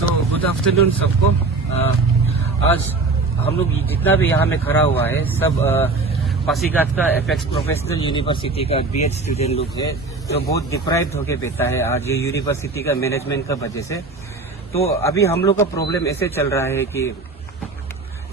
Good afternoon सबको। आज हम लोग जितना भी यहाँ में खड़ा हुआ है सब पासीघाट का एपेक्स प्रोफेशनल यूनिवर्सिटी का बीएड स्टूडेंट लोग है जो बहुत डिप्राइव्ड होके बैठा है आज ये यूनिवर्सिटी का मैनेजमेंट का वजह से। तो अभी हम लोग का प्रॉब्लम ऐसे चल रहा है कि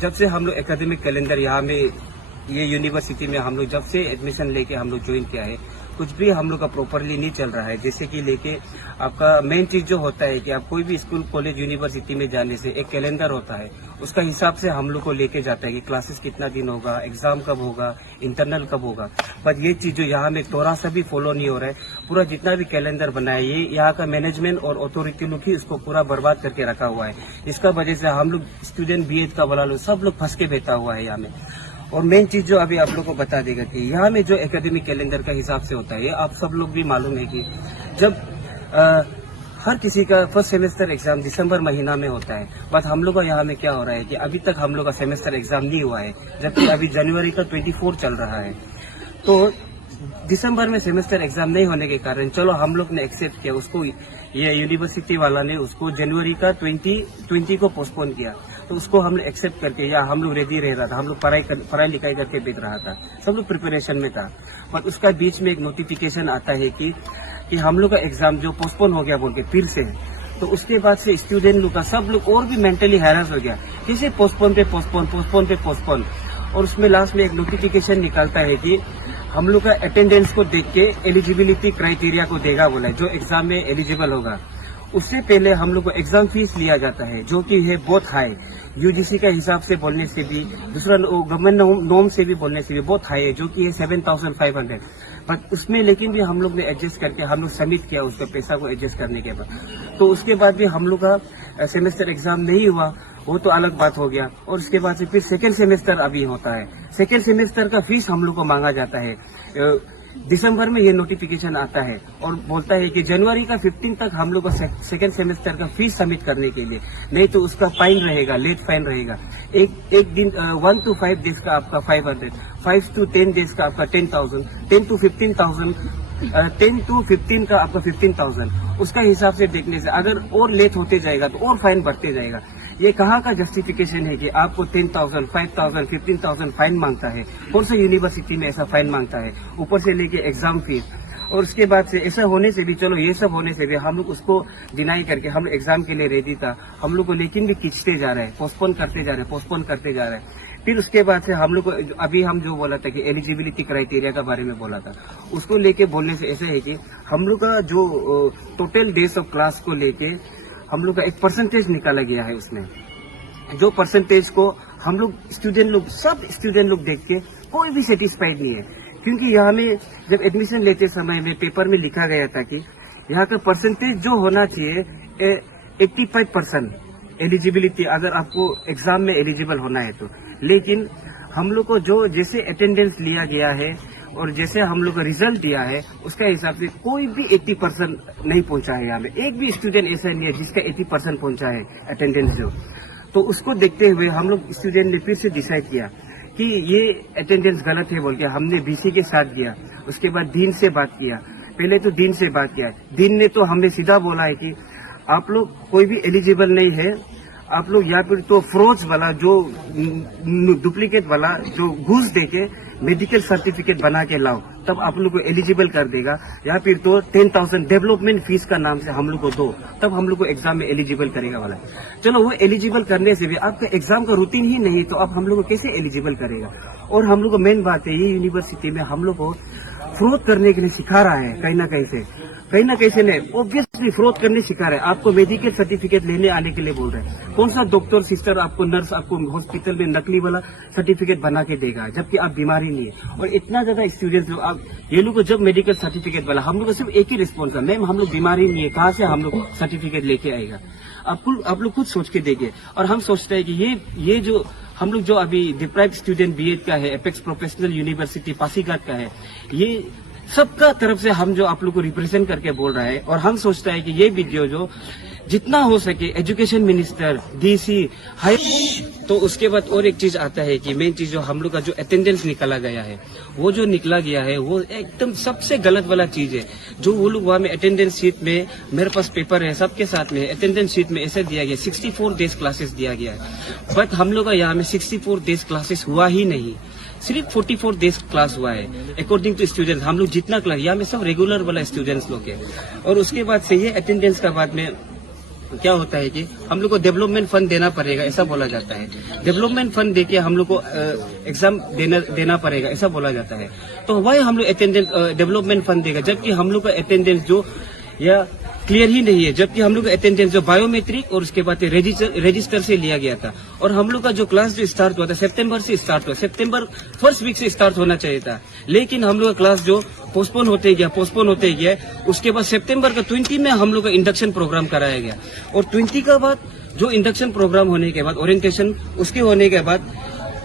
जब से हम लोग एकेडमिक कैलेंडर यहाँ में ये यूनिवर्सिटी में हम लोग जब से एडमिशन लेके हम लोग ज्वाइन किया है कुछ भी हम लोग का प्रॉपरली नहीं चल रहा है। जैसे कि लेके आपका मेन चीज जो होता है कि आप कोई भी स्कूल कॉलेज यूनिवर्सिटी में जाने से एक कैलेंडर होता है, उसका हिसाब से हम लोग को लेके जाता है कि क्लासेस कितना दिन होगा, एग्जाम कब होगा, इंटरनल कब होगा। पर ये चीज जो यहाँ में थोड़ा सा भी फॉलो नहीं हो रहा है। पूरा जितना भी कैलेंडर बना है ये यहाँ का मैनेजमेंट और अथॉरिटी लोग ही इसको पूरा बर्बाद करके रखा हुआ है। इसका वजह से हम लोग स्टूडेंट बीएड का वाला लोग सब लोग फंस के बैठा हुआ है यहाँ में। और मेन चीज जो अभी आप लोग को बता देगा कि यहाँ में जो एकेडमिक कैलेंडर का हिसाब से होता है, आप सब लोग भी मालूम है कि जब हर किसी का फर्स्ट सेमेस्टर एग्जाम दिसंबर महीना में होता है, बट हम लोग का यहाँ में क्या हो रहा है कि अभी तक हम लोग का सेमेस्टर एग्जाम नहीं हुआ है, जबकि अभी जनवरी का 24 चल रहा है। तो दिसंबर में सेमेस्टर एग्जाम नहीं होने के कारण चलो हम लोग ने एक्सेप्ट किया उसको, ये यूनिवर्सिटी वाला ने उसको जनवरी का 2020 को पोस्टपोन किया। तो उसको हमने एक्सेप्ट करके या हम लोग रेडी रह रहा था, हम लोग पढ़ाई लिखाई करके बैठ रहा था, सब लोग प्रिपरेशन में था। पर उसका बीच में एक नोटिफिकेशन आता है कि हम लोग का एग्जाम जो पोस्टपोन हो गया बोल के फिर से। तो उसके बाद से स्टूडेंट लोग का सब लोग और भी मेंटली हैरास हो गया, किसी पोस्टपोन पे पोस्टपोन। और उसमें लास्ट में एक नोटिफिकेशन निकलता है कि हम लोग का अटेंडेंस को देख के एलिजिबिलिटी क्राइटेरिया को देगा बोला है, जो एग्जाम में एलिजिबल होगा। उससे पहले हम लोग को एग्जाम फीस लिया जाता है जो कि है बहुत हाई, यूजीसी का हिसाब से बोलने से भी, दूसरा गवर्नमेंट नॉर्म से भी बोलने से भी बहुत हाई है, जो कि है 7,500। बट उसमें लेकिन भी हम लोग ने एडजस्ट करके हम लोग सबमिट किया उसका पैसा को एडजस्ट करने के बाद। तो उसके बाद भी हम लोग का सेमेस्टर एग्जाम नहीं हुआ, वो तो अलग बात हो गया। और उसके बाद से फिर सेकेंड सेमेस्टर अभी होता है, सेकेंड सेमेस्टर का फीस हम लोग को मांगा जाता है। दिसंबर में ये नोटिफिकेशन आता है और बोलता है कि जनवरी का 15 तक हम लोग को सेकेंड सेमेस्टर का फीस सबमिट करने के लिए, नहीं तो उसका फाइन रहेगा, लेट फाइन रहेगा। एक दिन 1 to 5 डेज का आपका 500, 5 to 10 डेज का आपका 10,000, 10 to 15 का आपका 15,000। उसका हिसाब से देखने से अगर और लेट होते जाएगा तो और फाइन बढ़ते जाएगा। ये कहाँ का जस्टिफिकेशन है कि आपको 10,000, 5,000, 15,000 फाइन मांगता है? कौन सा यूनिवर्सिटी में ऐसा फाइन मांगता है? ऊपर से लेके एग्जाम फीस। और उसके बाद से ऐसा होने से भी, चलो ये सब होने से भी हम लोग उसको डिनाई करके हम लोग एग्जाम के लिए रेडी था, हम लोग को लेकिन भी खींचते जा रहे हैं, पोस्टपोन करते जा रहे हैं। फिर उसके बाद से हम लोग को अभी हम जो बोला था कि एलिजिबिलिटी क्राइटेरिया के बारे में बोला था, उसको लेके बोलने से ऐसा है कि हम लोग का जो टोटल डेज ऑफ क्लास को लेके हम लोग का एक परसेंटेज निकाला गया है। उसमें जो परसेंटेज को हम लोग सब स्टूडेंट लोग देख के कोई भी सेटिस्फाइड नहीं है, क्योंकि यहाँ में जब एडमिशन लेते समय में पेपर में लिखा गया था कि यहाँ का परसेंटेज जो होना चाहिए 85% एलिजिबिलिटी, अगर आपको एग्जाम में एलिजिबल होना है तो। लेकिन हम लोग को जो जैसे अटेंडेंस लिया गया है और जैसे हम लोग का रिजल्ट दिया है उसका हिसाब से कोई भी 80% नहीं पहुंचा है। यहाँ में एक भी स्टूडेंट ऐसा नहीं है जिसका 80% पहुंचा है अटेंडेंस जो। तो उसको देखते हुए हम लोग स्टूडेंट ने फिर से डिसाइड किया कि ये अटेंडेंस गलत है बोल के हमने बीसी के साथ किया। उसके बाद डीन से बात किया, पहले तो डीन से बात किया। डीन ने तो हमें सीधा बोला है कि आप लोग कोई भी एलिजिबल नहीं है, आप लोग या फिर तो फ्रॉड वाला जो डुप्लीकेट वाला जो घूस देके मेडिकल सर्टिफिकेट बना के लाओ तब आप लोग को एलिजिबल कर देगा, या फिर तो 10,000 डेवलपमेंट फीस का नाम से हम लोग को दो तब हम लोग को एग्जाम में एलिजिबल करेगा वाला। चलो वो एलिजिबल करने से भी आपका एग्जाम का रूटीन ही नहीं तो अब हम लोग को कैसे एलिजिबल करेगा? और हम लोग को मेन बात है ये यूनिवर्सिटी में हम लोग को फ्रॉड करने के लिए सिखा रहा है, कहीं ना कहीं से नहीं, ऑब्वियसली फ्रॉड करने सिखा रहा है। आपको मेडिकल सर्टिफिकेट लेने आने के लिए बोल रहे हैं। कौन सा डॉक्टर सिस्टर आपको नर्स आपको हॉस्पिटल में नकली वाला सर्टिफिकेट बना के देगा जबकि आप बीमारी नहीं है? और इतना ज्यादा स्टूडेंट्स लोग आप ये लोग को जब मेडिकल सर्टिफिकेट वाला, हम लोग को सिर्फ एक ही रिस्पॉन्स है, मैम हम लोग बीमारी नहीं है, कहाँ से हम लोग सर्टिफिकेट लेके आएगा? आप लोग खुद सोच के देखिए। और हम सोचते हैं कि ये जो हम लोग जो अभी डिप्राइव्ड स्टूडेंट बीएड का है, एपेक्स प्रोफेशनल यूनिवर्सिटी पासीघाट का है, ये सबका तरफ से हम जो आप लोग को रिप्रेजेंट करके बोल रहा है। और हम सोचता है कि ये वीडियो जो जितना हो सके एजुकेशन मिनिस्टर, डीसी, हाई तो उसके बाद और एक चीज आता है कि मेन चीज जो हम लोग का जो अटेंडेंस निकाला गया है, वो जो निकला गया है वो एकदम सबसे गलत वाला चीज है। जो वो लोग वहाँ में अटेंडेंस शीट में, मेरे पास पेपर है सबके साथ में, अटेंडेंस शीट में ऐसे दिया गया 64 डेज क्लासेस दिया गया है, बट हम लोग का यहाँ में 64 डेज क्लासेस हुआ ही नहीं, सिर्फ 44 डेज क्लास हुआ है अकॉर्डिंग टू स्टूडेंट। हम लोग जितना क्लास यहाँ में सब रेगुलर वाला स्टूडेंट्स लोग है। और उसके बाद से ये अटेंडेंस का बाद में क्या होता है कि हम लोग को डेवलपमेंट फंड देना पड़ेगा, ऐसा बोला जाता है। डेवलपमेंट फंड देके हम लोग को एग्जाम देना पड़ेगा, ऐसा बोला जाता है। तो वही हम लोग अटेंडेंस डेवलपमेंट फंड देगा, जबकि हम लोग का अटेंडेंस जो या क्लियर ही नहीं है। जबकि हम लोग का अटेंडेंस जो बायोमेट्रिक और उसके बाद रजिस्टर से लिया गया था। और हम लोग का जो क्लास जो स्टार्ट हुआ था सितंबर से स्टार्ट हुआ, सितंबर फर्स्ट वीक से स्टार्ट होना चाहिए था, लेकिन हम लोग का क्लास जो पोस्टपोन होते गया। उसके बाद सितंबर का 20 में हम लोग का इंडक्शन प्रोग्राम कराया गया। और 20 का बाद जो इंडक्शन प्रोग्राम होने के बाद ओरिएंटेशन उसके होने के बाद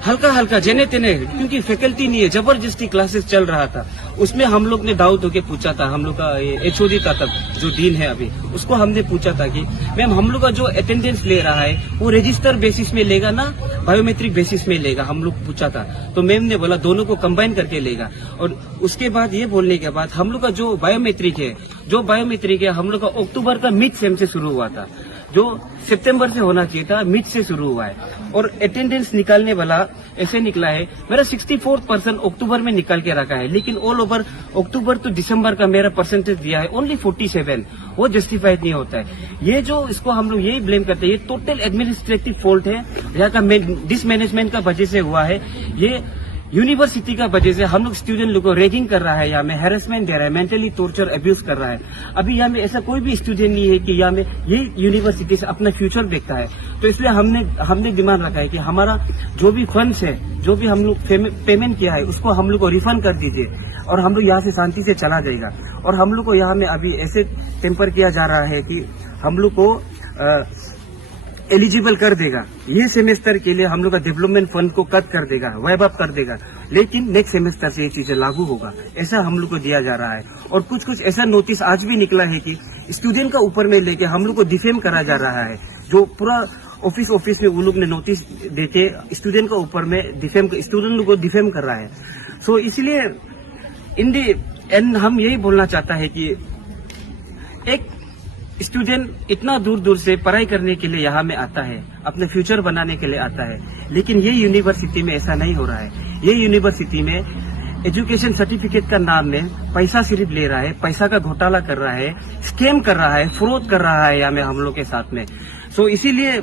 हल्का जेने तेने, क्योंकि फैकल्टी नहीं है, जबरदस्ती क्लासेस चल रहा था। उसमें हम लोग ने डाउट होके पूछा था, हम लोग का एचओडी था तब जो डीन है अभी, उसको हमने पूछा था कि मैम हम लोग का जो अटेंडेंस ले रहा है वो रजिस्टर बेसिस में लेगा ना बायोमेट्रिक बेसिस में लेगा, हम लोग पूछा था। तो मैम ने बोला दोनों को कंबाइन करके लेगा। और उसके बाद ये बोलने के बाद हम लोग का जो बायोमेट्रिक है हम लोग का अक्टूबर का मिड सेम से शुरू हुआ था, जो सितंबर से होना चाहिए था मिड से शुरू हुआ है। और अटेंडेंस निकालने वाला ऐसे निकला है, मेरा 64% अक्टूबर में निकाल के रखा है, लेकिन ऑल ओवर अक्टूबर तो दिसंबर का मेरा परसेंटेज दिया है ओनली 47, वो जस्टिफाइड नहीं होता है। ये जो इसको हम लोग यही ब्लेम करते हैं, ये टोटल एडमिनिस्ट्रेटिव फॉल्ट है, यहाँ का डिसमैनेजमेंट का वजह से हुआ है। ये यूनिवर्सिटी का वजह से हम लोग स्टूडेंट लोग को रैगिंग कर रहा है, यहाँ में हैरेसमेंट दे रहा है, मेंटली टॉर्चर अब्यूज कर रहा है। अभी यहाँ में ऐसा कोई भी स्टूडेंट नहीं है कि यहाँ में ये यूनिवर्सिटी से अपना फ्यूचर देखता है। तो इसलिए हमने डिमांड रखा है कि हमारा जो भी फंड्स है, जो भी हम लोग पेमेंट किया है, उसको हम लोग को रिफंड कर दीजिए और हम लोग यहाँ से शांति से चला जाएगा। और हम लोग को यहाँ में अभी ऐसे टेम्पर किया जा रहा है कि हम लोग को एलिजिबल कर देगा, ये सेमेस्टर के लिए हम लोग का डेवलपमेंट फंड को कट कर देगा, वाइव अप कर देगा, लेकिन नेक्स्ट सेमेस्टर से ये चीजें लागू होगा, ऐसा हम लोग को दिया जा रहा है। और कुछ ऐसा नोटिस आज भी निकला है कि स्टूडेंट का ऊपर में लेके हम लोग को डिफेम करा जा रहा है, जो पूरा ऑफिस में वो लोग ने नोटिस देके स्टूडेंट का ऊपर में स्टूडेंट लोग को डिफेम कर रहा है। सो इसलिए इन दी एंड हम यही बोलना चाहता है कि एक स्टूडेंट इतना दूर से पढ़ाई करने के लिए यहाँ में आता है, अपने फ्यूचर बनाने के लिए आता है, लेकिन ये यूनिवर्सिटी में ऐसा नहीं हो रहा है। ये यूनिवर्सिटी में एजुकेशन सर्टिफिकेट का नाम में पैसा सिर्फ ले रहा है, पैसा का घोटाला कर रहा है, स्कैम कर रहा है, फ्रॉड कर रहा है यहाँ में हम लोग के साथ में। सो इसीलिए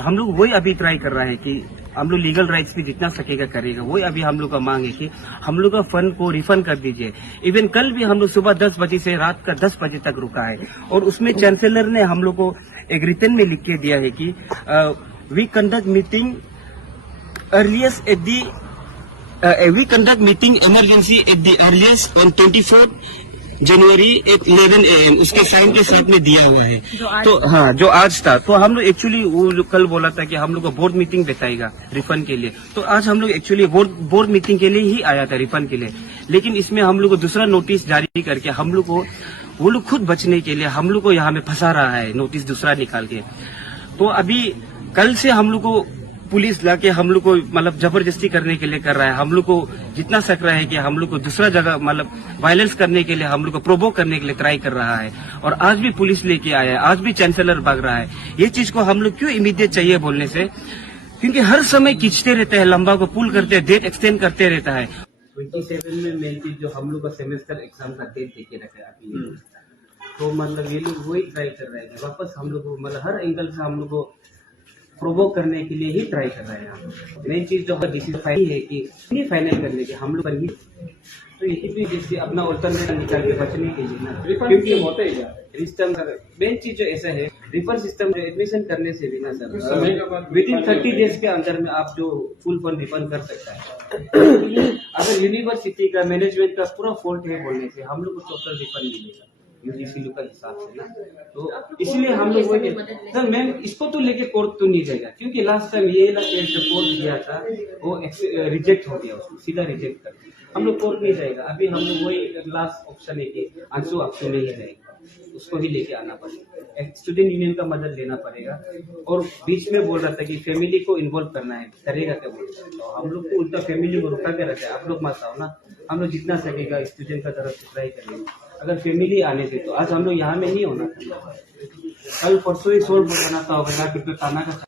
हम लोग वही अभी ट्राई कर रहा है कि हम लोग लीगल राइट्स भी जितना सकेगा करेगा। वही अभी हम लोग का मांग है कि हम लोग का फंड को रिफंड कर दीजिए। इवन कल भी हम लोग सुबह 10 बजे से रात का 10 बजे तक रुका है, और उसमें चांसलर ने हम लोग को एक रिटन में लिख के दिया है कि we conduct meeting earliest at the we conduct meeting emergency at the earliest on 24 January at 11 AM, उसके साइन के साथ में दिया हुआ है। तो हाँ, जो आज था, तो हम लोग एक्चुअली वो कल बोला था कि हम लोग को बोर्ड मीटिंग बताएगा रिफंड के लिए, तो आज हम लोग एक्चुअली बोर्ड मीटिंग के लिए ही आया था रिफंड के लिए। लेकिन इसमें हम लोग को दूसरा नोटिस जारी करके हम लोग को वो लोग खुद बचने के लिए हम लोग को यहाँ में फंसा रहा है, नोटिस दूसरा निकाल के। तो अभी कल से हम लोग को पुलिस लाके हम लोग को मतलब जबरदस्ती करने के लिए कर रहा है, हम लोग को जितना सक रहा है कि हम लोग को दूसरा जगह मतलब वायलेंस करने के लिए, हम लोग को प्रोवोक करने के लिए ट्राई कर रहा है। और आज भी पुलिस लेके आया है, आज भी चांसलर भाग रहा है। ये चीज को हम लोग क्यों इमीडिएट चाहिए बोलने से, क्योंकि हर समय खींचते रहते हैं, लंबा को पुल करते हैं, डेट एक्सटेंड करते रहता है। 27 में मेन चीज जो हम लोग का सेमेस्टर एग्जाम का डेट देके रखे अभी, तो मतलब ये लोग वही ट्राई कर रहे हैं वापस हम लोग को मतलब हर एंगल से हम लोग को प्रोवोक करने के लिए ही ट्राई कर रहे हैं। मेन चीज जो डिसीजन फाइनल है कि नहीं फाइनल करने के हम लोग ही, तो यही भी जैसे अपना अल्टरनेटिव निकाल के बचने के लिए ना, क्योंकि सिस्टम मेन चीज जो ऐसा है रिफंड सिस्टम जो एडमिशन करने से भी ना सर विदिन 30 डेज के अंदर में आप जो फुल फंड रिफंड कर सकता है। अगर यूनिवर्सिटी का मैनेजमेंट का पूरा फॉल्ट है बोलने से हम लोग को टोटल रिफंड मिलेगा यूजीसी का हिसाब से ना। तो इसलिए हम लोग सर मैम इसको तो लेके कोर्ट तो नहीं जाएगा, क्योंकि लास्ट टाइम ये कोर्ट दिया था वो रिजेक्ट हो गया, उसको सीधा रिजेक्ट कर दिया। हम लोग कोर्ट नहीं जाएगा, अभी हम लोग वही लास्ट ऑप्शन है कि आंसू आपको नहीं जाएगा। उसको ही लेके आना पड़ेगा, एक स्टूडेंट यूनियन का मदद लेना पड़ेगा। और बीच में बोल रहा था कि फैमिली को इन्वॉल्व करना है, करेगा क्या बोलता है, तो हम लोग को उल्टा फैमिली को रुका के रखा है, आप लोग मत आओ ना, हम लोग जितना सकेगा स्टूडेंट का तरफ से ट्राई करेंगे। अगर फैमिली आने से तो आज हम लोग यहाँ में नहीं होना था, कल परसों ही सोल्व हो जाना था, फिर ताना का